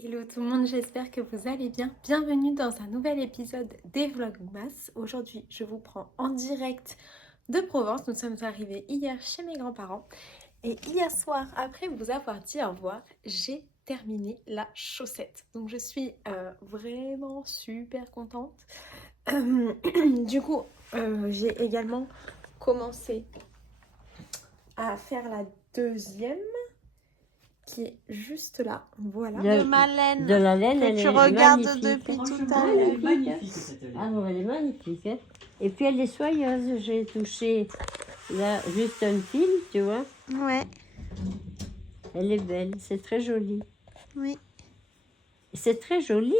Hello tout le monde, j'espère que vous allez bien. Bienvenue dans un nouvel épisode des Vlogmas. Aujourd'hui, je vous prends en direct de Provence. Nous sommes arrivés hier chez mes grands-parents. Et hier soir, après vous avoir dit au revoir, j'ai terminé la chaussette. Donc je suis vraiment super contente. Du coup, j'ai également commencé à faire la deuxième, qui est juste là, voilà. De ma laine, De la laine, que elle tu est regardes magnifique. depuis tout Franchement, à elle l'heure. est magnifique cette laine. Ah non, elle est magnifique. Hein. Et puis elle est soyeuse. J'ai touché là juste un fil, tu vois. Ouais, Elle est belle, c'est très joli. oui. C'est très joli.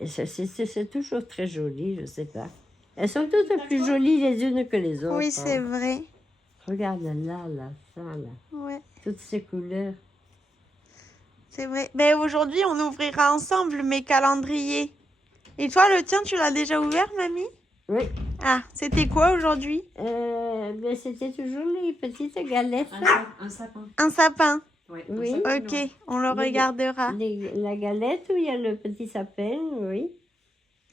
Et c'est toujours très joli, je sais pas. Elles sont toutes plus jolies les unes que les autres. Oui, c'est hein. vrai. Regarde là, ça, là. Ouais, Toutes ces couleurs. c'est vrai. Mais aujourd'hui, on ouvrira ensemble mes calendriers. Et toi, le tien, tu l'as déjà ouvert, mamie? Oui. Ah, c'était quoi aujourd'hui? Ben, c'était toujours les petites galettes. Un sapin. Un sapin. Ouais, Oui. un sapin, Ok, ouais. on le regardera. La galette où il y a le petit sapin, oui.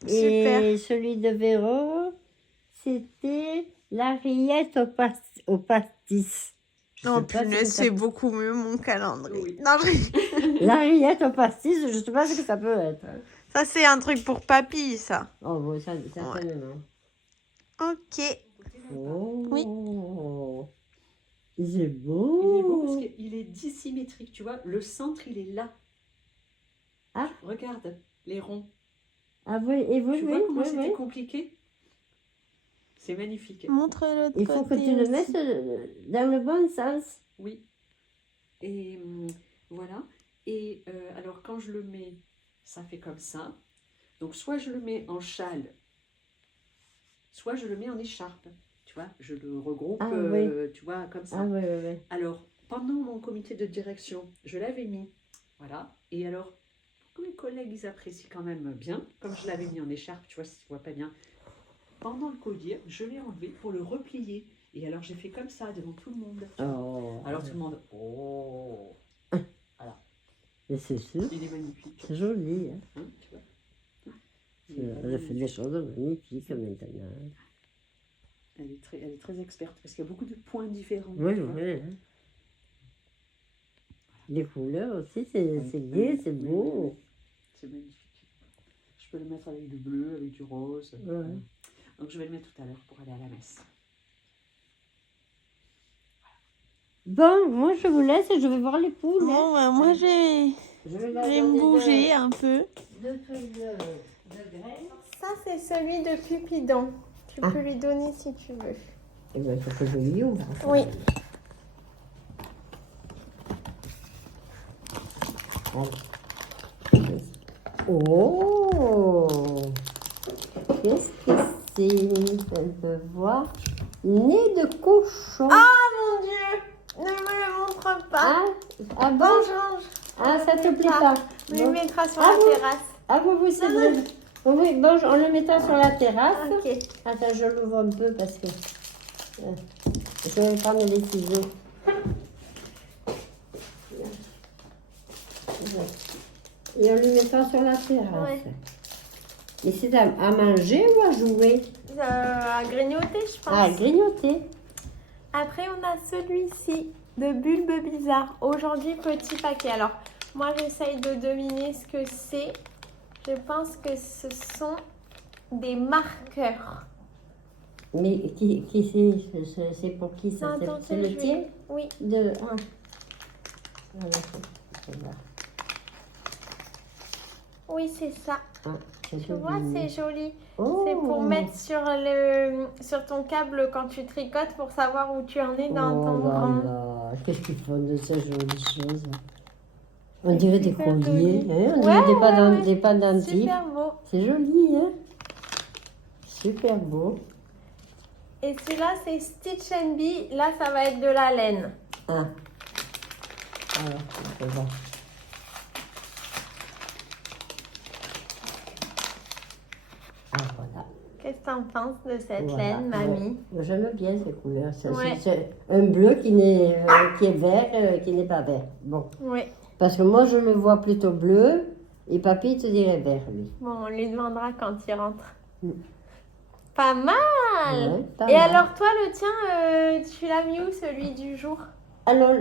Super. Et celui de Véro, c'était la rillette au pastis. Je Oh sais pas ce que punaise, ça- c'est beaucoup mieux mon calendrier. Oui. Non, je... La rillette au pastis, je ne sais pas ce que ça peut être. Ça, c'est un truc pour papy, ça. Oh, bon, ça, certainement. Ok. Oh, Oui. c'est Il est beau. beau parce qu'il est dissymétrique, tu vois. Le centre, il est là. Ah. Regarde, les ronds. Ah oui, et oui, Tu oui, vois comment oui, c'était oui. compliqué? C'est magnifique. Montre l'autre Il faut que tu le mettes dans le bon sens. Oui. Et voilà. Et alors, quand je le mets, ça fait comme ça. Donc, soit je le mets en châle, soit je le mets en écharpe. Tu vois, je le regroupe, Ah, oui. tu vois, comme ça. Ah oui, oui, oui. Alors, pendant mon comité de direction, je l'avais mis, voilà. Et alors, pour que mes collègues, ils apprécient quand même bien, comme je l'avais mis en écharpe, tu vois, si tu vois pas bien, pendant le codir, je l'ai enlevé pour le replier. Et alors, j'ai fait comme ça devant tout le monde. Oh. Alors, tout le monde, oh, Mais c'est sûr, il est magnifique. c'est joli. Hein. Hein, tu vois. Il est Elle a fait des choses magnifiques maintenant. Elle est très experte parce qu'il y a beaucoup de points différents. Oui, tu vois. oui. Hein. Les couleurs aussi, c'est gai, c'est beau. C'est magnifique. Je peux le mettre avec du bleu, avec du rose. Ouais. Donc je vais le mettre tout à l'heure pour aller à la messe. Bon, moi je vous laisse et je vais voir les poules. hein. Bon, bah, moi, Je vais leur je vais me donner bouger un peu. deux trucs de graines. Ça, c'est celui de Cupidon. Tu Ah. peux lui donner si tu veux. Eh bien, il faut que je lui ouvre. Oui. Oh! Qu'est-ce que c'est? On peut voir. Nez de cochon. Ah, mon Dieu! Ne me le montre pas. Ah bon? Change. Ah, ça te plaît pas? On le Bon. mettra sur Ah la bon? terrasse. Ah, vous, c'est vrai. Oui, bon, on le mettra sur la terrasse. Ok. Attends, je l'ouvre un peu parce que je vais prendre les ciseaux. Et on le mettra sur la terrasse. Ouais. Et c'est à manger ou à jouer? À grignoter, je pense. À grignoter. Après, on a celui-ci de Bulbe Bizarre. Aujourd'hui, petit paquet. Alors, moi, j'essaye de deviner ce que c'est. Je pense que ce sont des marqueurs. Mais c'est pour qui ça? Non, attends, C'est le je vais- tien? Oui. Ah. Voilà, c'est là. Oui, c'est ça. Ah, c'est Tu vois, joli. c'est joli. Oh. C'est pour mettre sur ton câble quand tu tricotes pour savoir où tu en es dans ton Oh là rang. là, qu'est-ce qu'ils font de ces jolies choses? On dirait des Super colliers, joli. hein? On Ouais, dirait ouais. des pendentifs. Super beau. C'est joli, hein? Super beau. Et celui-là, c'est Stitch and Bee. Là, ça va être de la laine. Ah. Alors, on peut voir. Ah, voilà. Qu'est-ce que t'en penses de cette Voilà. laine, mamie? Ouais. J'aime bien ces couleurs. Ouais. C'est un bleu qui est vert, qui n'est pas vert. Bon. Oui. Parce que moi, je le vois plutôt bleu Et papy te dirait vert, lui. Bon, on lui demandera quand il rentre. Mm. Pas mal. Ouais, pas Et mal. alors toi, le tien, tu l'as mis où, celui du jour? Alors,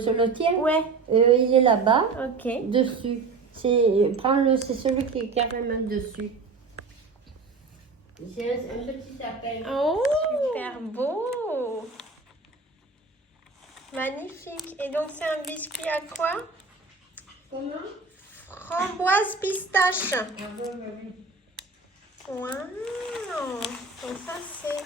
sur le tien, Ouais, il est là-bas, ok. dessus. Prends-le, c'est celui qui est carrément dessus. C'est un petit appel. Oh, super beau. Magnifique. Et donc, c'est un biscuit à quoi? Comment? Framboise pistache. Ah, bon, bah oui. Wow. Donc ça, c'est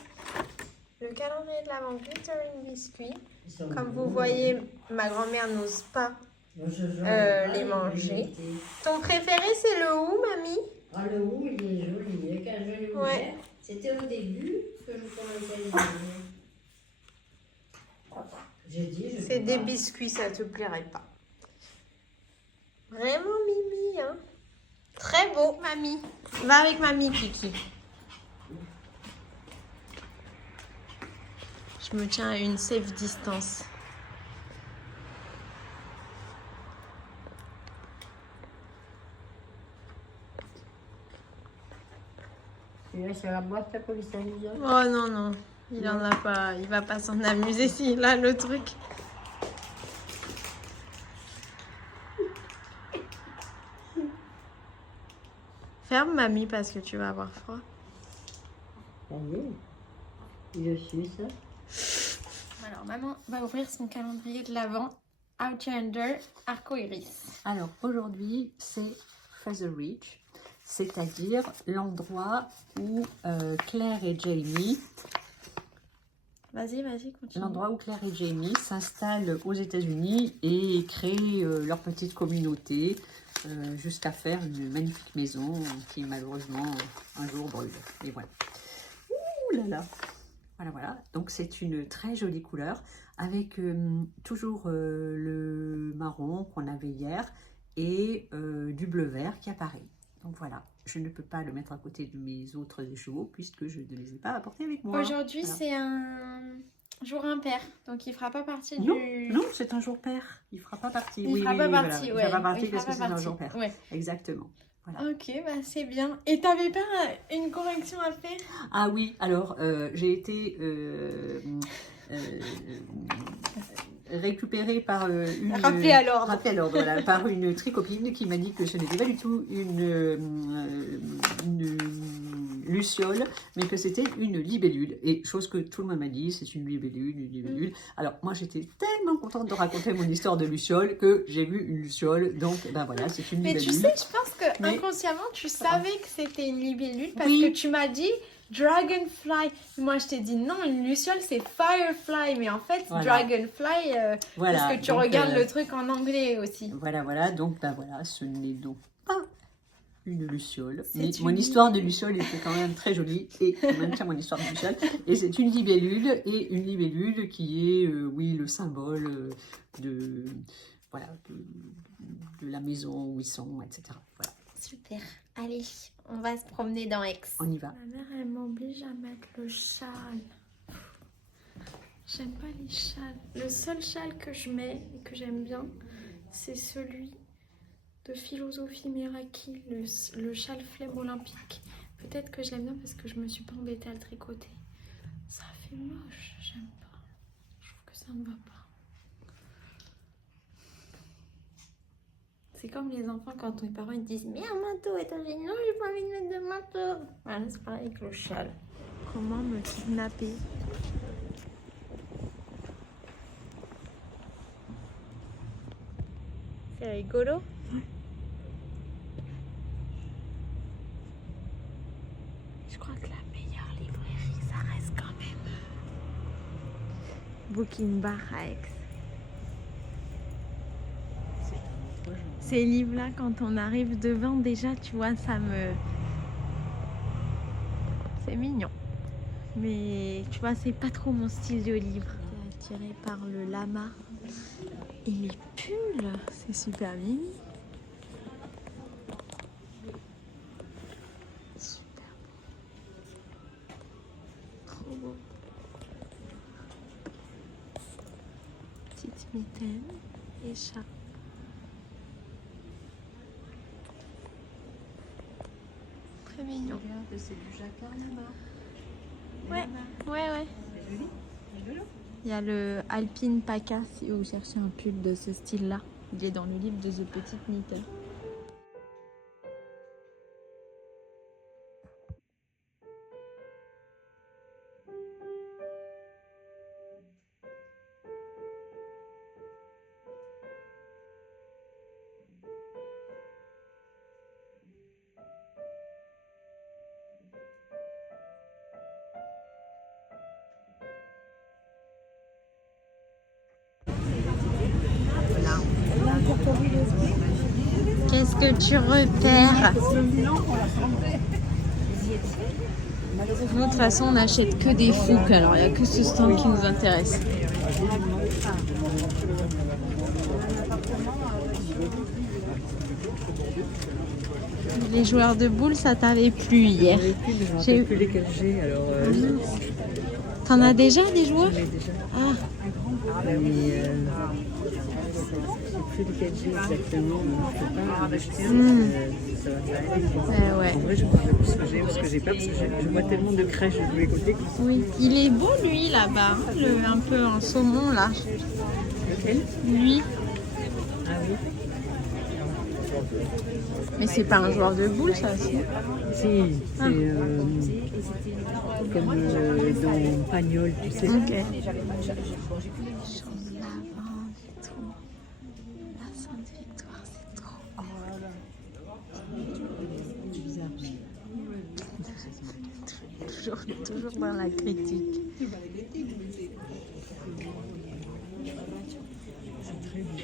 le calendrier de l'Avent Glittering Biscuit. Ils sont Comme beaux, vous voyez, ma grand-mère n'ose pas. Moi, je joue les avec manger. l'été. Ton préféré, c'est le où, mamie? Ah, le haut, il est joli. Hein, quand je l'ai ouvert, Ouais. c'était au début que je commençais à les ouvrir. J'ai dit, je C'est peux des pas. biscuits, ça te plairait pas. Vraiment, Mimi, hein? Très beau, mamie. Va avec mamie, Kiki. Je me tiens à une safe distance. Celui-là, c'est la boîte là, pour les s'amuser. Oh non, non. Il en a pas. Il va pas s'en amuser s'il a le truc. Ferme, mamie, parce que tu vas avoir froid. Allez, il est dessus, ça. Alors, maman va ouvrir son calendrier de l'Avent. Outlander arco-iris. Alors aujourd'hui, c'est Feather Ridge, c'est-à-dire l'endroit où Claire et Jamie, Vas-y, continue. l'endroit où Claire et Jamie s'installent aux États-Unis et créent leur petite communauté jusqu'à faire une magnifique maison qui malheureusement un jour brûle. Et voilà. Ouh là là. Voilà. Donc c'est une très jolie couleur avec toujours le marron qu'on avait hier et du bleu vert qui apparaît. Donc voilà, je ne peux pas le mettre à côté de mes autres chevaux puisque je ne les ai pas apportés avec moi. Aujourd'hui, Voilà. c'est un jour impair, donc il fera pas partie Non, du... non, c'est un jour pair. Il fera pas partie. Il fera pas voilà. partie, Il ouais. fera pas partie Il parce fera que pas c'est un partie. jour pair. Ouais. Exactement. Voilà. Ok, bah c'est bien. Et t'avais pas une correction à faire? Ah oui, alors j'ai été récupérée par une... Rappelée à l'ordre. Rappelée à l'ordre, voilà, par une tricopine qui m'a dit que ce n'était pas du tout une luciole, mais que c'était une libellule. Et chose que tout le monde m'a dit, c'est une libellule. Alors moi j'étais tellement contente de raconter mon histoire de luciole que j'ai vu une luciole, donc ben voilà, c'est une Mais libellule. tu sais, je pense que Mais- inconsciemment, tu savais que c'était une libellule parce Oui. que tu m'as dit dragonfly. Moi, je t'ai dit non, une luciole, c'est firefly. Mais en fait, Voilà. dragonfly, Voilà, parce que tu donc, regardes le truc en anglais aussi. Voilà, donc ben voilà, ce n'est donc pas une luciole. C'est Mais une mon histoire de luciole était quand même très jolie et je maintiens mon histoire de luciole. Et c'est une libellule et une libellule qui est, oui, le symbole de, voilà, de la maison où ils sont, etc. Voilà, Super. Allez, on va se promener dans Aix. on y va. Ma mère, elle m'oblige à mettre le châle. J'aime pas les châles. Le seul châle que je mets et que j'aime bien, c'est celui de Philosophie Miracle, le châle flemme olympique. Peut-être que je l'aime bien parce que je me suis pas embêtée à le tricoter. Ça fait moche, j'aime pas. Je trouve que ça ne va pas. C'est comme les enfants quand mes parents ils disent « Mais un manteau !» et toi je dis « Non, j'ai pas envie de mettre de manteau !» Voilà, c'est pareil avec le châle. Comment me kidnapper? C'est rigolo. Je crois que la meilleure librairie, ça reste quand même Booking Bar à Aix. Ces livres-là, quand on arrive devant, déjà, tu vois, ça me... C'est mignon. Mais tu vois, c'est pas trop mon style de livre. T'es attirée par le lama. Et les pulls, c'est super mimi. Super beau. Trop beau. Petite mitaine et chat. mignon. Regarde, c'est du jacquard là-bas. Ouais, ouais. C'est joli. Rigolo. Il y a le Alpine Paca si vous cherchez un pull de ce style-là. Il est dans le livre de The Petite Knitter. Qu'est-ce que tu repères? Nous, de toute façon, on n'achète que des fouques, alors il n'y a que ce stand qui nous intéresse. Les joueurs de boules, ça t'avait plu hier. Je ne plus lesquels j'ai, alors... T'en as déjà des joueurs? j'en ai déjà. Ah, Mais je sais plus lesquels j'ai exactement, donc je peux pas racheter ça va faire. ouais. En vrai, je ne sais plus ce que j'ai ou ce que j'ai pas, parce que je vois tellement de crèches de tous les côtés. Oui. Il est beau, lui, là-bas, un peu en saumon, là. Lequel? Lui. Ah oui. Mais c'est pas un joueur de boules, ça, si. Si, c'est comme dans Pagnol, tu sais. Ok. Champ de lavande et tout. La Sainte-Victoire, c'est trop cool. Toujours dans la critique. C'est très beau.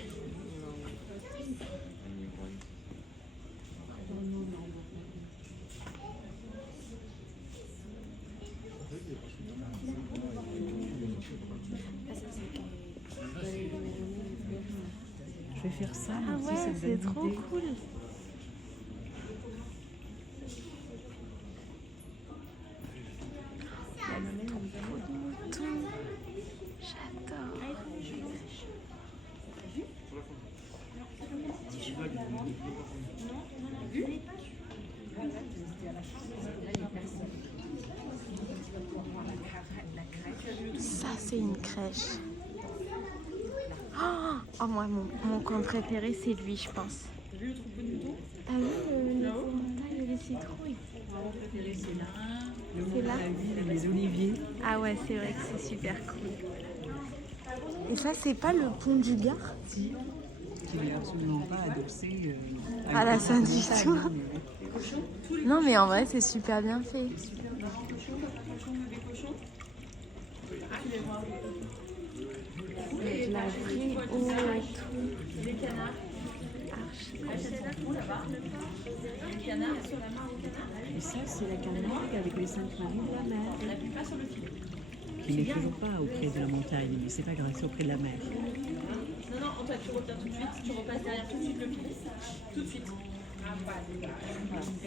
Je vais faire ça. Ah moi aussi, ouais, une c'est bonne trop idée. cool. J'adore. Ça, c'est une crèche. Oh, moi, mon coin préféré, c'est lui, je pense. T'as vu les épouvantails et les citrouilles? C'est là? Les oliviers. Ah ouais, c'est vrai que c'est super cool. Et ça, c'est pas le pont du Gard? Si, qui n'est absolument pas adossé À la Sainte-Victoire. Non, mais en vrai, c'est super bien fait. Avec la vraie eau et tout. Les canards. Et ça, c'est la Camargue avec les Saintes-Maries de la mer. Qui n'est toujours pas auprès de la montagne, mais c'est pas grave, c'est auprès de la mer. Non, toi tu reviens tout de suite, tu repasses derrière tout de suite le pied. Tout de suite.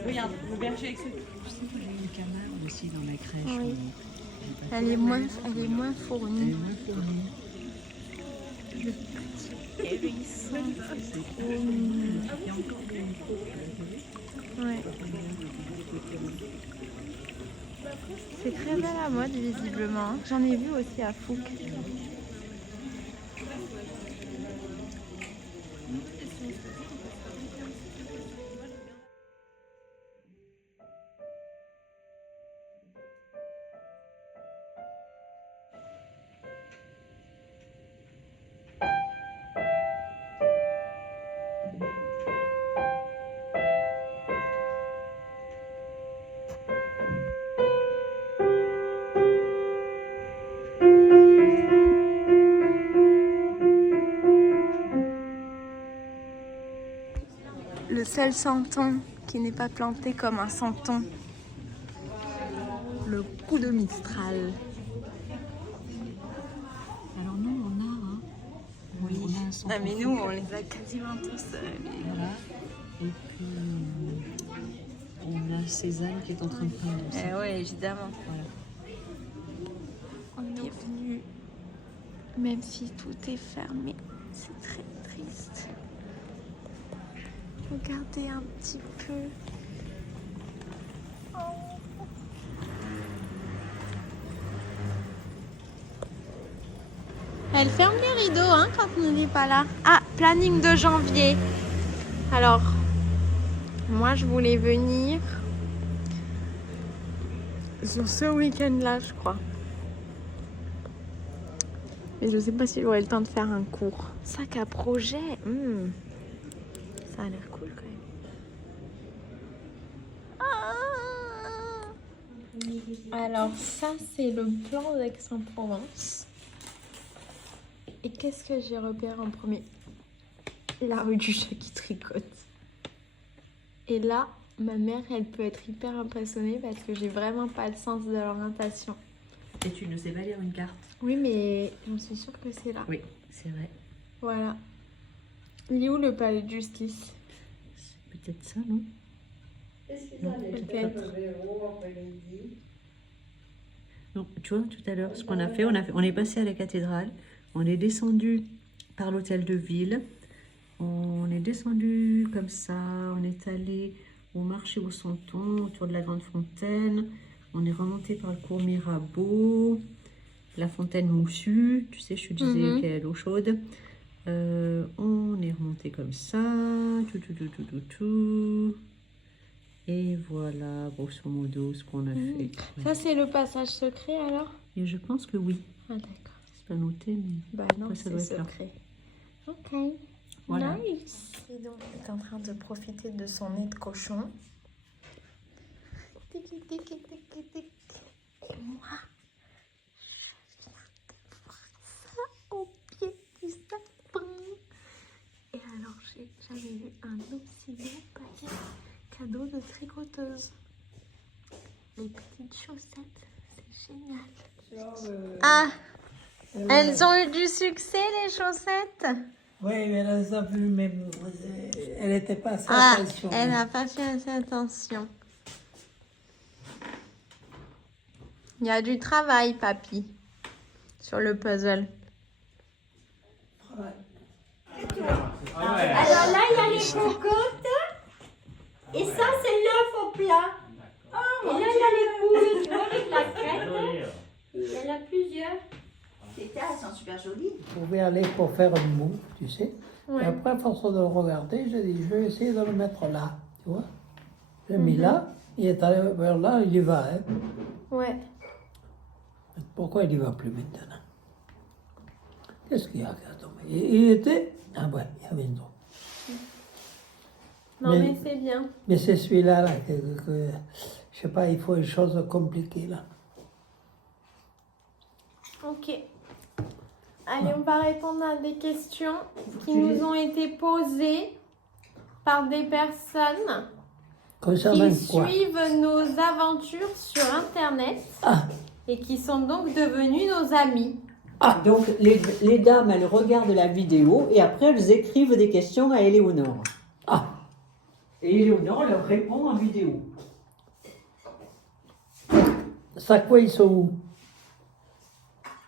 Regarde, le berger avec ce... Je sais que j'ai une Camargue aussi dans la crèche. Oui. mais j'ai pas Elle est moins Elle fournie. est moins fournie. Le petit hérisson. C'est trop mignon. Il y a encore des micros. Ouais. C'est très à la mode visiblement. J'en ai vu aussi à Fouques. Le seul santon qui n'est pas planté comme un santon. Le coup de Mistral. Alors nous, on a, hein, Oui. on a un centre Ah mais fou. nous, on les a quasiment tous. Voilà. Et puis, on a Cézanne qui est en train de prendre aussi. Oui, évidemment. Voilà. On est venu, même si tout est fermé, c'est très triste. Regardez un petit peu Elle ferme les rideaux hein, quand on n'est pas là. Ah, planning de janvier. Alors, moi je voulais venir sur ce week-end-là, je crois. Mais je sais pas si j'aurai le temps de faire un cours. Sac à projet. Ça a l'air cool quand même. Alors ça c'est le plan d'Aix-en-Provence. Et qu'est-ce que j'ai repéré en premier? La rue du chat qui tricote. Et là, ma mère, elle peut être hyper impressionnée parce que j'ai vraiment pas le sens de l'orientation. Et tu ne sais pas lire une carte? Oui, mais j'en suis sûre que c'est là. Oui, c'est vrai. Voilà. Il est où le palais de justice? C'est peut-être ça, non? Peut-être. Non, tu vois, tout à l'heure, ce qu'on a fait, on est passé à la cathédrale, on est descendu par l'hôtel de ville, on est descendu comme ça, on est allé au marché au Santon, autour de la Grande Fontaine, on est remonté par le cours Mirabeau, la fontaine Moussu, tu sais, je te disais qu'il y a l'eau chaude. On est remonté comme ça, tout. Et voilà, grosso modo, ce qu'on a fait. Ça, c'est le passage secret alors? Et je pense que oui. Ah, d'accord. C'est pas noté, mais... Bah non, après, ça c'est doit être là. secret. Ok. Voilà. Nice. Et donc, il est en train de profiter de son nez de cochon. Tiki, tiki, tiki, tiki. Et moi, je viens de voir ça au pied du sapin. Et alors, j'avais vu un aussi beau paquet cadeau de tricoteuse. Les petites chaussettes, c'est génial. Ah, elles ont eu du succès, les chaussettes? Oui, mais elle les a vues, mais elle n'était pas assez Ah, attention. elle n'a pas fait assez attention. Il y a du travail, papy, sur le puzzle. Alors là, il y a les cocottes. Et ça, c'est l'œuf au plat. Et là, il y a les poules, tu vois, avec la crête. Il y en a plusieurs. Elles sont super jolies. Vous pouvez aller pour faire une moue, tu sais. Ouais. Et après, à force de le regarder, j'ai dit, je vais essayer de le mettre là, tu vois. J'ai mis là, il est allé vers là, il y va. Hein. Ouais. Pourquoi il n'y va plus maintenant? Qu'est-ce qu'il y a? Il était... Ah ouais, il y avait une autre. Non, mais c'est bien. Mais c'est celui-là, là, je sais pas, il faut une chose compliquée, là. Ok. Allez, on va répondre à des questions qui nous ont été posées par des personnes Concernant qui quoi? suivent nos aventures sur Internet Ah, et qui sont donc devenus nos amis. Ah, donc les dames, elles regardent la vidéo et après elles écrivent des questions à Éléonore. ah, Et Éléonore leur répond en vidéo. ça quoi, ils sont où?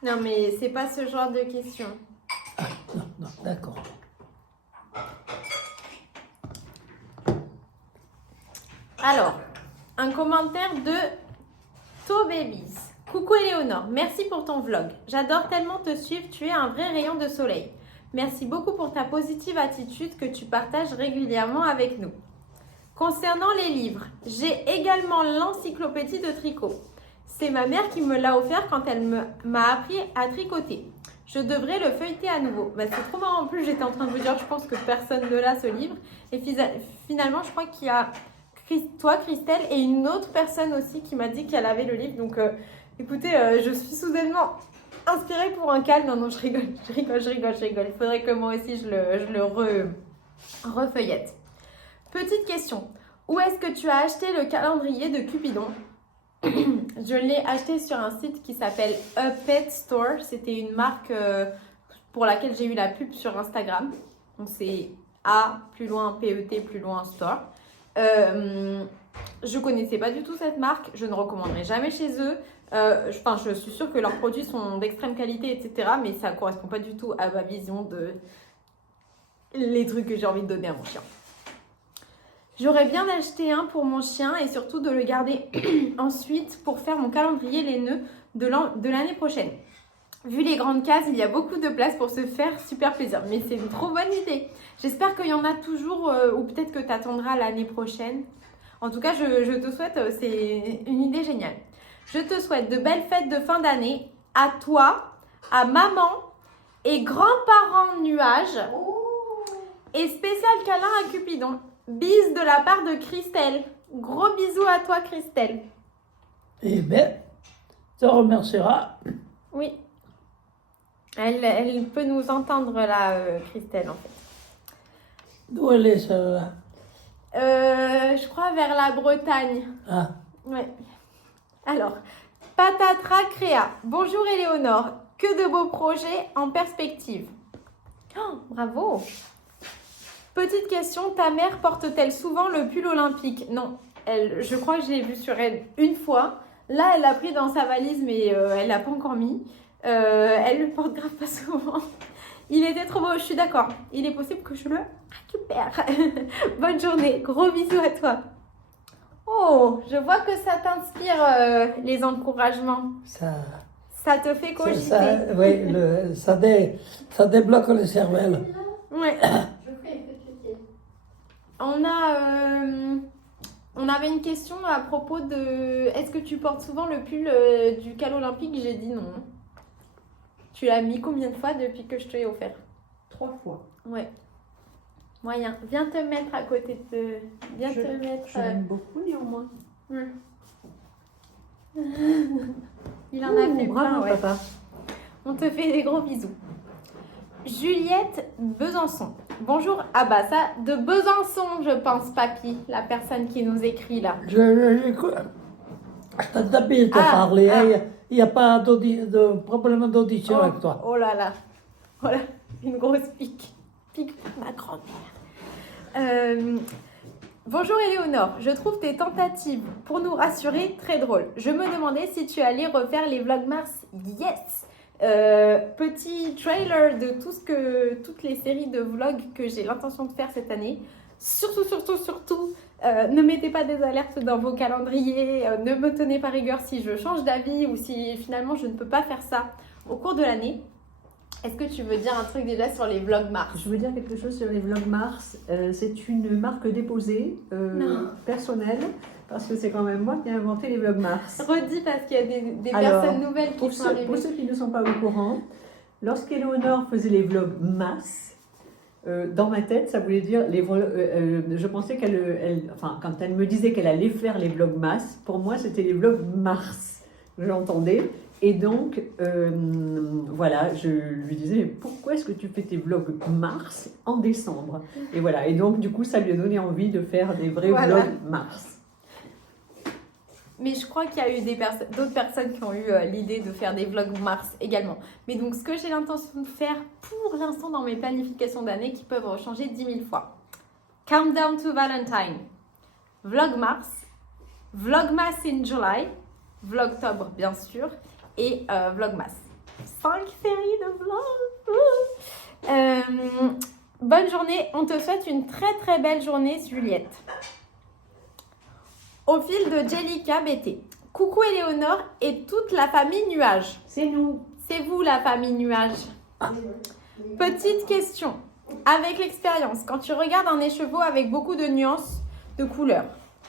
Non, mais c'est pas ce genre de questions. Non, d'accord. Alors, un commentaire de ToBabies. Coucou Éléonore, merci pour ton vlog. J'adore tellement te suivre, tu es un vrai rayon de soleil. Merci beaucoup pour ta positive attitude que tu partages régulièrement avec nous. Concernant les livres, j'ai également l'encyclopédie de tricot. C'est ma mère qui me l'a offert quand elle m'a appris à tricoter. Je devrais le feuilleter à nouveau. Bah, c'est trop marrant. En plus, j'étais en train de vous dire, je pense que personne ne l'a ce livre. Et finalement, je crois qu'il y a toi, Christelle, et une autre personne aussi qui m'a dit qu'elle avait le livre. Donc, écoutez, je suis soudainement inspirée pour un calme. Non, je rigole. Il faudrait que moi aussi, je le refeuillette. Petite question. Où est-ce que tu as acheté le calendrier de Cupidon? Je l'ai acheté sur un site qui s'appelle A Pet Store. C'était une marque pour laquelle j'ai eu la pub sur Instagram. Donc c'est A, plus loin, PET, plus loin, Store. Je connaissais pas du tout cette marque. Je ne recommanderai jamais chez eux. Je suis sûre que leurs produits sont d'extrême qualité, etc. Mais ça ne correspond pas du tout à ma vision de les trucs que j'ai envie de donner à mon chien. J'aurais bien acheté un pour mon chien et surtout de le garder ensuite pour faire mon calendrier les nœuds de l'année prochaine. Vu les grandes cases, il y a beaucoup de place pour se faire super plaisir. Mais c'est une trop bonne idée. J'espère qu'il y en a toujours, ou peut-être que tu attendras l'année prochaine. En tout cas, je te souhaite, c'est une idée géniale. Je te souhaite de belles fêtes de fin d'année à toi, à maman et grands-parents nuages. Et spécial câlin à Cupidon. Bise de la part de Christelle. Gros bisous à toi, Christelle. Eh bien, tu remercieras. Oui. Elle peut nous entendre là, Christelle, en fait. D'où elle est celle-là? Je crois vers la Bretagne. Ah, Ouais. Alors, Patatra Créa. Bonjour Éléonore. Que de beaux projets en perspective. Oh, bravo. Petite question, ta mère porte-t-elle souvent le pull olympique? Non, je crois que je l'ai vu sur elle une fois. Là, elle l'a pris dans sa valise, mais elle l'a pas encore mis. Elle le porte grave pas souvent. Il était trop beau, je suis d'accord. Il est possible que je le récupère. Bonne journée, gros bisous à toi. Oh, je vois que ça t'inspire les encouragements. Ça te fait cogiter. oui, ça débloque le cervelle. Ouais. On avait une question à propos de... Est-ce que tu portes souvent le pull du cal olympique? J'ai dit non. Tu l'as mis combien de fois depuis que je te l'ai offert? 3 fois. Ouais. Moyen. Viens te mettre à côté de... Viens te mettre... Je l'aime beaucoup néanmoins. Il en a fait bravo, plein, ouais. papa. On te fait des gros bisous. Juliette Besançon. Bonjour. Ah bah ça, de Besançon, je pense, papy, la personne qui nous écrit là. Je t'entends bien te parler, hein. Il n'y a pas de problème d'audition avec toi. Oh là là. Oh là, une grosse pique. Pique pour ma grand-mère. Bonjour Éléonore, je trouve tes tentatives pour nous rassurer très drôles. Je me demandais si tu allais refaire les Vlogmas. Yes! Petit trailer de toutes les séries de vlogs que j'ai l'intention de faire cette année. Surtout, ne mettez pas des alertes dans vos calendriers, ne me tenez pas rigueur si je change d'avis ou si finalement je ne peux pas faire ça au cours de l'année. Est-ce que tu veux dire un truc déjà sur les vlogs Mars? Je veux dire quelque chose sur les vlogs Mars. C'est une marque déposée, personnelle, parce que c'est quand même moi qui ai inventé les vlogs Mars. Redis parce qu'il y a des Alors, personnes nouvelles qui sont arrivées. Pour ceux qui ne sont pas au courant, lorsqu'Éléonore faisait les vlogs masse, dans ma tête, ça voulait dire je pensais quand elle me disait qu'elle allait faire les vlogs masse, pour moi c'était les vlogs Mars. J'entendais. Et donc, voilà, je lui disais, mais pourquoi est-ce que tu fais tes vlogs Mars en décembre? Et voilà, et donc du coup, ça lui a donné envie de faire des vrais vlogs Mars. Mais je crois qu'il y a eu d'autres personnes qui ont eu l'idée de faire des vlogs Mars également. Mais donc, ce que j'ai l'intention de faire pour l'instant dans mes planifications d'année qui peuvent changer 10 000 fois. Countdown to Valentine, Vlog Mars, Vlogmas in July, Vlogtobre bien sûr, et Vlogmas. 5 séries de vlogs. Bonne journée, on te souhaite une très très belle journée Juliette. Au fil de Jellica BT. Coucou Éléonore et toute la famille Nuage. C'est nous. C'est vous la famille Nuage. Petite question. Avec l'expérience, quand tu regardes un écheveau avec beaucoup de nuances de couleurs,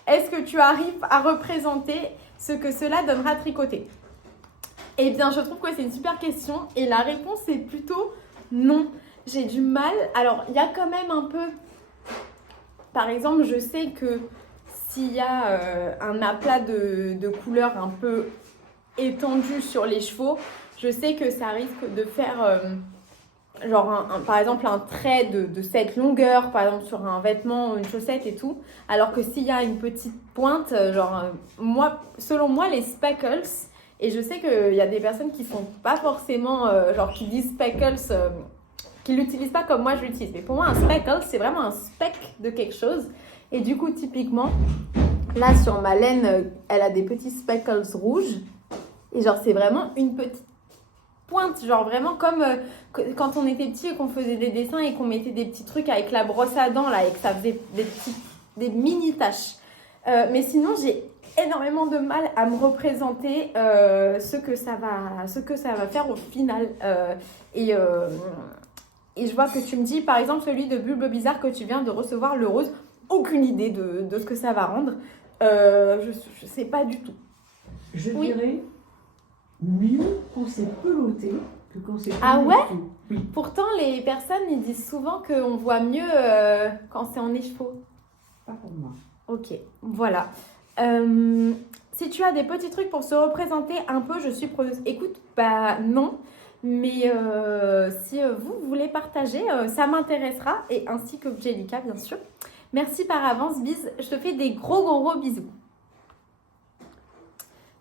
est-ce que tu arrives à représenter ce que cela donnera tricoté? Eh bien, je trouve que c'est une super question et la réponse est plutôt non. J'ai du mal. Alors, il y a quand même un peu... Par exemple, je sais que s'il y a un aplat de couleurs un peu étendu sur les chevaux, je sais que ça risque de faire par exemple un trait de cette longueur, par exemple sur un vêtement, une chaussette et tout. Alors que s'il y a une petite pointe, selon moi, les speckles, et je sais qu'il y a des personnes qui sont pas forcément, qui disent speckles, qui l'utilisent pas comme moi je l'utilise. Mais pour moi, un speckle, c'est vraiment un speck de quelque chose. Et du coup, typiquement, là, sur ma laine, elle a des petits speckles rouges. Et c'est vraiment une petite pointe. Vraiment comme quand on était petit et qu'on faisait des dessins et qu'on mettait des petits trucs avec la brosse à dents, là, et que ça faisait des mini taches. Mais sinon, j'ai énormément de mal à me représenter ce que ça va faire au final. Et je vois que tu me dis, par exemple, celui de Bulbe Bizarre que tu viens de recevoir, le rose, aucune idée de ce que ça va rendre. Je sais pas du tout. Je Oui. dirais mieux quand c'est peloté que quand c'est Ah peloté. ouais? Oui. Pourtant, les personnes, ils disent souvent qu'on voit mieux quand c'est en écheveau. Pas pour moi. Ok, voilà. Si tu as des petits trucs pour se représenter un peu, je suis preneuse. Écoute, bah non, mais si vous voulez partager, ça m'intéressera, et ainsi que Jellica, bien sûr. Merci par avance, bis. Je te fais des gros bisous.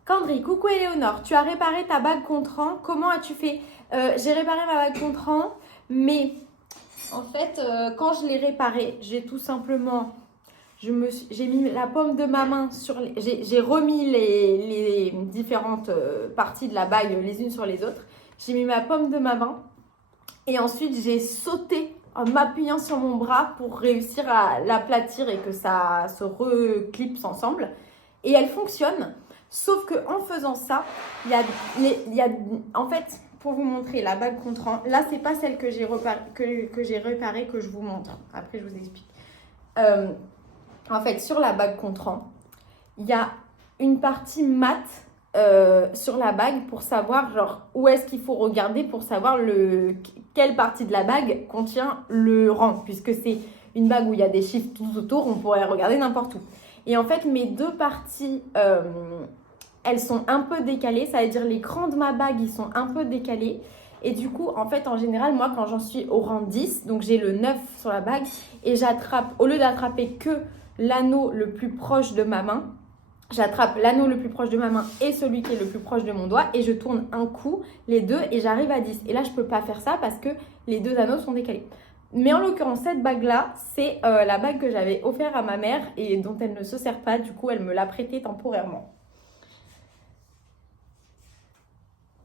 Candry, coucou Éléonore, tu as réparé ta bague Contran. Comment as-tu fait? J'ai réparé ma bague Contran, mais en fait, quand je l'ai réparée, j'ai tout simplement... J'ai mis la paume de ma main sur j'ai remis les différentes parties de la bague les unes sur les autres. J'ai mis ma paume de ma main et ensuite j'ai sauté en m'appuyant sur mon bras pour réussir à l'aplatir et que ça se reclipse ensemble. Et elle fonctionne, sauf que en faisant ça, il y a en fait, pour vous montrer la bague Contran, là c'est pas celle que j'ai réparée que je vous montre. Après je vous explique. En fait, sur la bague Contran, il y a une partie mat sur la bague pour savoir genre où est-ce qu'il faut regarder pour savoir quelle partie de la bague contient le rang. Puisque c'est une bague où il y a des chiffres tout autour, on pourrait regarder n'importe où. Et en fait, mes deux parties, elles sont un peu décalées. Ça veut dire les crans de ma bague, ils sont un peu décalés. Et du coup, en fait, en général, moi, quand j'en suis au rang 10, donc j'ai le 9 sur la bague, et j'attrape, au lieu d'attraper que l'anneau le plus proche de ma main, j'attrape l'anneau le plus proche de ma main et celui qui est le plus proche de mon doigt et je tourne un coup, les deux, et j'arrive à 10. Et là, je ne peux pas faire ça parce que les deux anneaux sont décalés. Mais en l'occurrence, cette bague-là, c'est la bague que j'avais offerte à ma mère et dont elle ne se sert pas. Du coup, elle me l'a prêtée temporairement.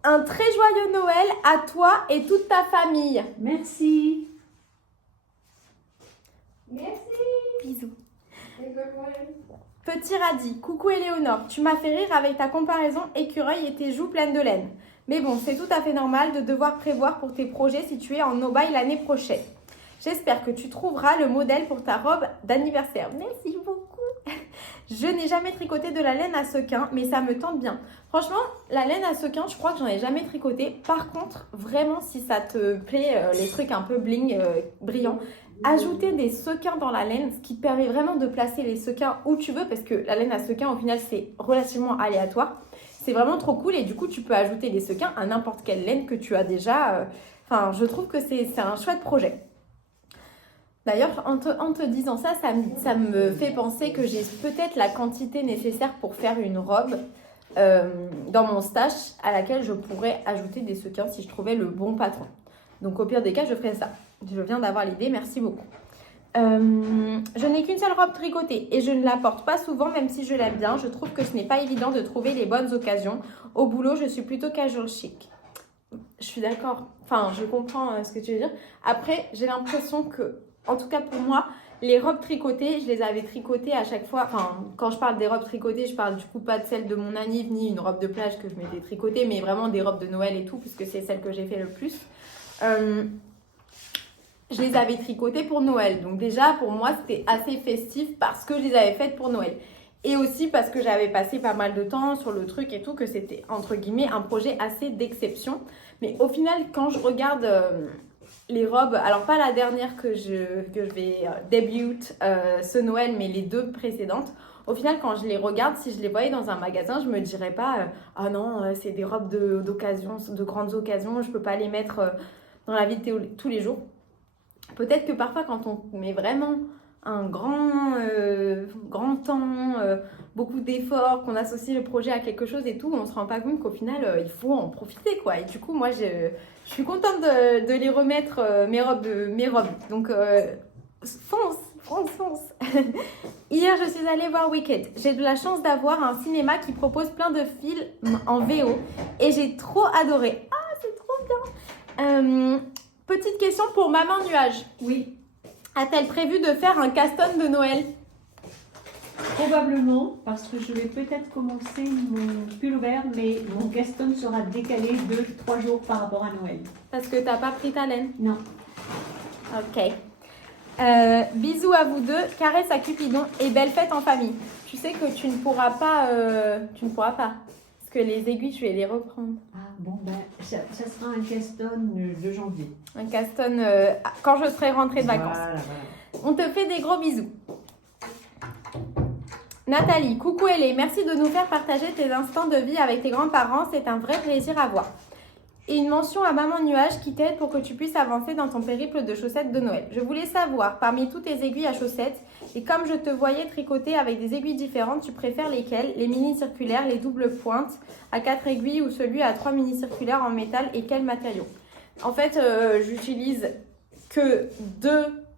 Un très joyeux Noël à toi et toute ta famille. Merci. Merci. Bisous. C'est que moi. Petit radis, coucou Éléonore, tu m'as fait rire avec ta comparaison écureuil et tes joues pleines de laine. Mais bon, c'est tout à fait normal de devoir prévoir pour tes projets si tu es en no-buy l'année prochaine. J'espère que tu trouveras le modèle pour ta robe d'anniversaire. Merci beaucoup. Je n'ai jamais tricoté de la laine à sequin, mais ça me tente bien. Franchement, la laine à sequin, je crois que j'en ai jamais tricoté. Par contre, vraiment, si ça te plaît, les trucs un peu bling, brillants, ajouter des sequins dans la laine, ce qui permet vraiment de placer les sequins où tu veux, parce que la laine à sequins, au final, c'est relativement aléatoire. C'est vraiment trop cool et du coup, tu peux ajouter des sequins à n'importe quelle laine que tu as déjà. Enfin, je trouve que c'est un chouette projet. D'ailleurs, en te disant ça, ça me fait penser que j'ai peut-être la quantité nécessaire pour faire une robe dans mon stash à laquelle je pourrais ajouter des sequins si je trouvais le bon patron. Donc au pire des cas, je ferai ça. Je viens d'avoir l'idée, merci beaucoup. Je n'ai qu'une seule robe tricotée et je ne la porte pas souvent même si je l'aime bien. Je trouve que ce n'est pas évident de trouver les bonnes occasions. Au boulot, je suis plutôt casual chic. Je suis d'accord. Enfin, je comprends ce que tu veux dire. Après, j'ai l'impression que, en tout cas pour moi, les robes tricotées, je les avais tricotées à chaque fois. Enfin, quand je parle des robes tricotées, je parle du coup pas de celle de mon anniv ni une robe de plage que je m'étais tricotée, mais vraiment des robes de Noël et tout, puisque c'est celle que j'ai fait le plus. Je les avais tricotées pour Noël. Donc déjà, pour moi, c'était assez festif parce que je les avais faites pour Noël. Et aussi parce que j'avais passé pas mal de temps sur le truc et tout, que c'était, entre guillemets, un projet assez d'exception. Mais au final, quand je regarde les robes, alors pas la dernière que je vais débute ce Noël, mais les deux précédentes, au final, quand je les regarde, si je les voyais dans un magasin, je me dirais pas « Ah non, c'est des robes d'occasion, de grandes occasions, je peux pas les mettre dans la vie de tous les jours. » Peut-être que parfois, quand on met vraiment un grand temps, beaucoup d'efforts, qu'on associe le projet à quelque chose et tout, on se rend pas compte qu'au final, il faut en profiter, quoi. Et du coup, moi, je suis contente de les remettre, mes robes. Donc, fonce. Hier, je suis allée voir Wicked. J'ai de la chance d'avoir un cinéma qui propose plein de films en VO et j'ai trop adoré. Ah, c'est trop bien. Petite question pour Maman Nuage. Oui. A-t-elle prévu de faire un caston de Noël? Probablement, parce que je vais peut-être commencer mon pull-over, mais mon Gaston sera décalé de 3 jours par rapport à Noël. Parce que t'as pas pris ta laine. Non. Ok. Bisous à vous deux, caresse à Cupidon et belle fête en famille. Tu sais que tu ne pourras pas. Parce que les aiguilles, je vais les reprendre. Ah bon, ben, ça sera un Gaston de janvier. Un caston quand je serai rentrée de vacances. Voilà. On te fait des gros bisous. Nathalie, coucou Hélé, merci de nous faire partager tes instants de vie avec tes grands-parents, c'est un vrai plaisir à voir. Et une mention à Maman Nuage qui t'aide pour que tu puisses avancer dans ton périple de chaussettes de Noël. Je voulais savoir, parmi toutes tes aiguilles à chaussettes, et comme je te voyais tricoter avec des aiguilles différentes, tu préfères lesquelles? Les mini-circulaires, les doubles pointes, à 4 aiguilles ou celui à 3 mini-circulaires en métal et quels matériaux? En fait, j'utilise que 2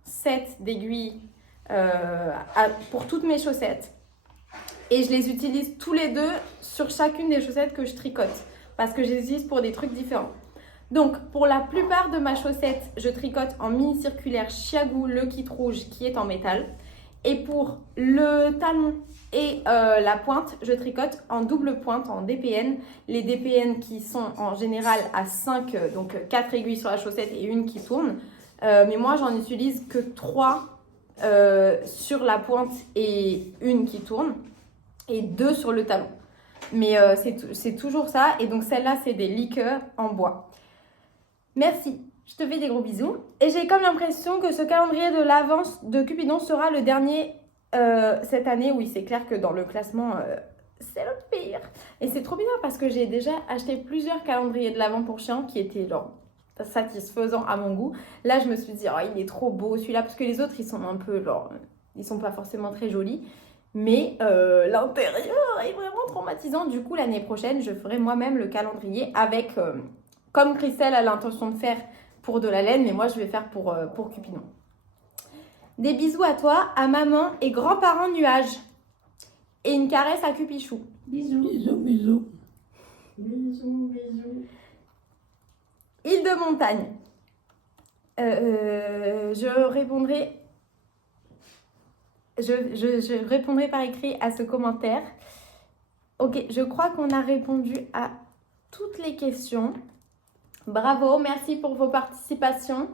sets d'aiguilles pour toutes mes chaussettes. Et je les utilise tous les deux sur chacune des chaussettes que je tricote. Parce que je les utilise pour des trucs différents. Donc, pour la plupart de ma chaussette, je tricote en mini-circulaire Chiagou, le kit rouge qui est en métal. Et pour le talon et la pointe, je tricote en double pointe, en DPN. Les DPN qui sont en général à 5, donc 4 aiguilles sur la chaussette et une qui tourne. Mais moi, j'en utilise que 3 sur la pointe et une qui tourne. Et 2 sur le talon. Mais c'est toujours ça. Et donc celle-là, c'est des liqueurs en bois. Merci. Je te fais des gros bisous. Et j'ai comme l'impression que ce calendrier de l'avance de Cupidon sera le dernier cette année. Oui, c'est clair que dans le classement, c'est le pire. Et c'est trop bizarre parce que j'ai déjà acheté plusieurs calendriers de l'avant pour chiens qui étaient genre satisfaisants à mon goût. Là, je me suis dit, oh, il est trop beau celui-là. Parce que les autres, ils sont un peu genre... Ils sont pas forcément très jolis. Mais l'intérieur est vraiment traumatisant. Du coup, l'année prochaine, je ferai moi-même le calendrier avec, comme Christelle a l'intention de faire pour de la laine, mais moi, je vais faire pour Cupidon. Des bisous à toi, à maman et grands-parents nuages. Et une caresse à Cupichou. Bisous. Bisous, bisous. Bisous, bisous. Île de montagne. Je répondrai... Je répondrai par écrit à ce commentaire. Ok, je crois qu'on a répondu à toutes les questions. Bravo, merci pour vos participations.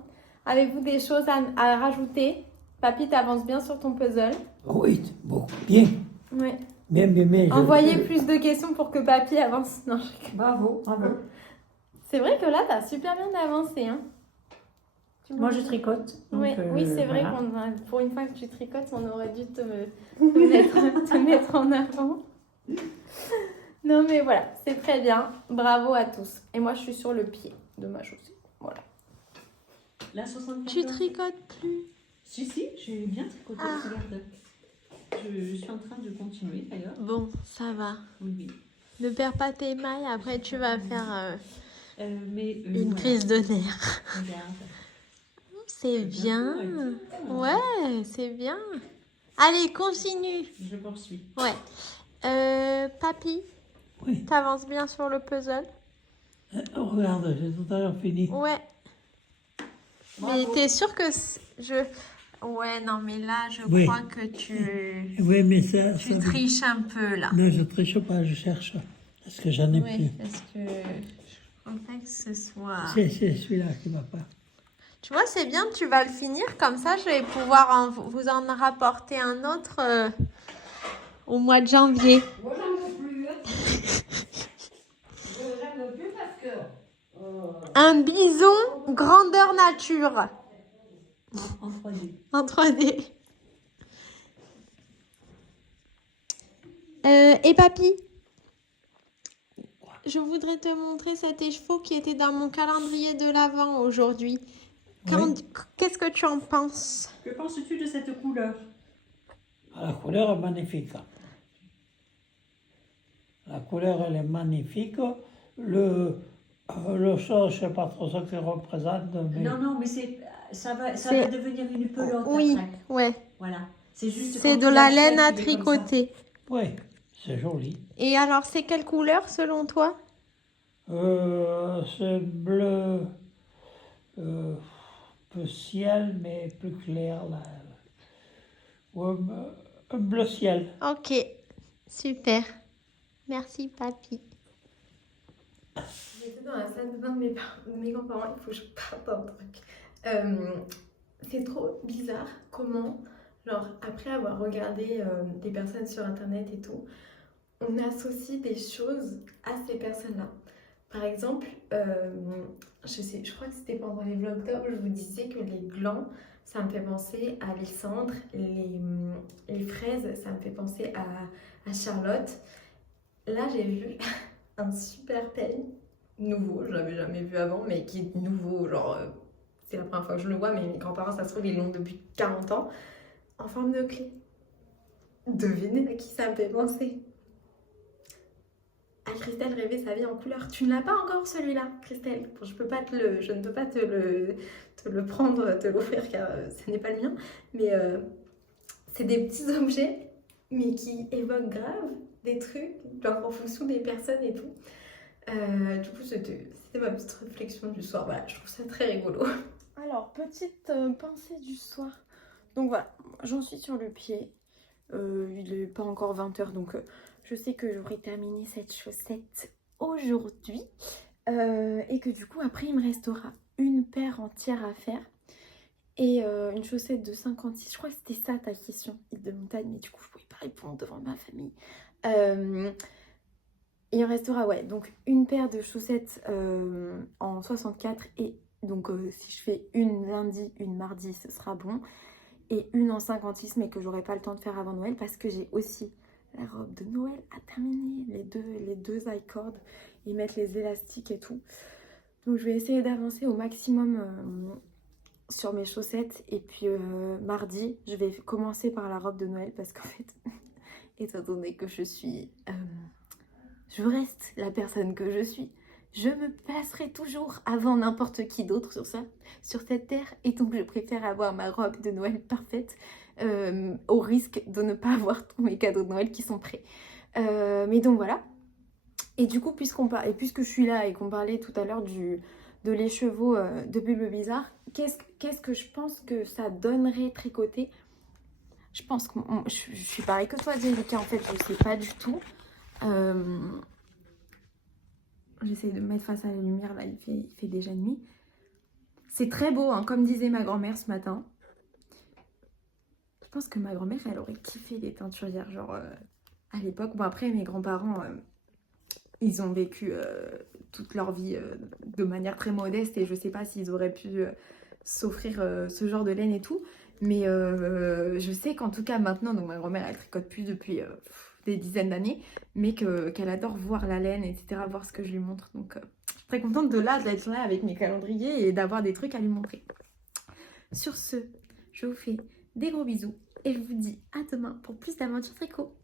Avez-vous des choses à rajouter? Papy, t'avances bien sur ton puzzle? Oui, bon, bien. Ouais. Bien. Envoyez plus de questions pour que Papy avance. Non, Bravo. C'est vrai que là, t'as super bien avancé. Hein. Moi, je tricote. Donc, Oui, c'est vrai voilà. pour une fois que tu tricotes, on aurait dû te mettre en avant. Non, mais voilà, c'est très bien. Bravo à tous. Et moi, je suis sur le pied de ma chaussette. Voilà. La 74. Tu tricotes plus? Si, j'ai bien tricoté. Regarde. Je suis en train de continuer d'ailleurs. Bon, ça va. Oui. Ne perds pas tes mailles, après tu vas faire Mais, une voilà. crise de nerfs. Regarde. C'est bien. Ouais, c'est bien. Allez, continue. Je poursuis. Ouais. Papy, Oui. t'avances bien sur le puzzle? Regarde, j'ai tout à l'heure fini. Ouais. Mais Bravo. t'es sûr que Ouais, non, mais là, je Oui. crois que tu Oui, mais ça... triches un peu, là. Non, je triche pas, je cherche. Parce que j'en ai Oui, plus. parce que je pensais que ce soit... C'est celui-là qui va pas. Tu vois, c'est bien, tu vas le finir. Comme ça, je vais pouvoir vous en rapporter un autre au mois de janvier. Moi, j'en veux plus. J'en veux plus parce que... Un bison grandeur nature En 3D. en 3D. Et papy, je voudrais te montrer cet écheveau qui était dans mon calendrier de l'Avent aujourd'hui. Oui. Qu'est-ce que tu en penses? Que penses-tu de cette couleur? La couleur est magnifique. La couleur, elle est magnifique. Le chose, je ne sais pas trop ce qu'il représente. Mais... Non, mais ça va devenir une pelote Oui, après. ouais. Voilà. C'est juste. C'est quand de tu la l'achètes, laine à il est comme ça. tricoter. Oui, c'est joli. Et alors, c'est quelle couleur selon toi? C'est bleu, peu ciel, mais plus clair. Là. Ouais, bleu ciel. Ok, super. Merci, papy. J'étais dans la salle de bain de mes grands-parents, il faut que je parle d'un truc. C'est trop bizarre comment, genre, après avoir regardé des personnes sur internet et tout, on associe des choses à ces personnes-là. Par exemple, je crois que c'était pendant les vlogs d'or, je vous disais que les glands, ça me fait penser à Lysandre, les fraises, ça me fait penser à Charlotte. Là, j'ai vu un super peigne nouveau, je l'avais jamais vu avant, mais qui est nouveau, genre, c'est la première fois que je le vois, mais mes grands-parents, ça se trouve, ils l'ont depuis 40 ans, en forme de clé. Devinez à qui ça me fait penser? À Christelle rêver sa vie en couleur. Tu ne l'as pas encore celui-là, Christelle. Bon, je ne peux pas te le prendre, te l'offrir car ce n'est pas le mien. Mais c'est des petits objets, mais qui évoquent grave des trucs, genre en fonction des personnes et tout. Du coup, c'était ma petite réflexion du soir. Voilà, je trouve ça très rigolo. Alors, petite pensée du soir. Donc voilà, j'en suis sur le pied. Il n'est pas encore 20h, donc je sais que j'aurai terminé cette chaussette aujourd'hui. Et que du coup, après, il me restera une paire entière à faire. Et une chaussette de 56. Je crois que c'était ça ta question, île de montagne. Mais du coup, je ne pouvais pas répondre devant ma famille. Il me restera, ouais, donc une paire de chaussettes en 64. Et donc, si je fais une lundi, une mardi, ce sera bon. Et une en 56, mais que j'aurai pas le temps de faire avant Noël parce que j'ai aussi la robe de Noël à terminer, les deux high cords et mettre les élastiques et tout. Donc je vais essayer d'avancer au maximum sur mes chaussettes et puis mardi, je vais commencer par la robe de Noël parce qu'en fait, étant donné que je reste la personne que je suis, je me placerai toujours avant n'importe qui d'autre sur cette terre, et donc je préfère avoir ma robe de Noël parfaite au risque de ne pas avoir tous mes cadeaux de Noël qui sont prêts. Mais donc voilà. Et du coup, puisque je suis là et qu'on parlait tout à l'heure de l'écheveau de Bulbe Bizarre, qu'est-ce que je pense que ça donnerait tricoté? Je pense que je suis pareil que toi, Jessica, en fait, je sais pas du tout. J'essaie de me mettre face à la lumière, là, il fait déjà nuit. C'est très beau, hein, comme disait ma grand-mère ce matin. Je pense que ma grand-mère, elle aurait kiffé les teinturières, genre, à l'époque. Bon, après, mes grands-parents, ils ont vécu toute leur vie de manière très modeste et je sais pas s'ils auraient pu s'offrir ce genre de laine et tout. Mais je sais qu'en tout cas, maintenant, donc ma grand-mère, elle tricote plus depuis... des dizaines d'années, mais qu'elle adore voir la laine, etc., voir ce que je lui montre. Donc, je suis très contente d'être là avec mes calendriers et d'avoir des trucs à lui montrer. Sur ce, je vous fais des gros bisous et je vous dis à demain pour plus d'aventures tricot.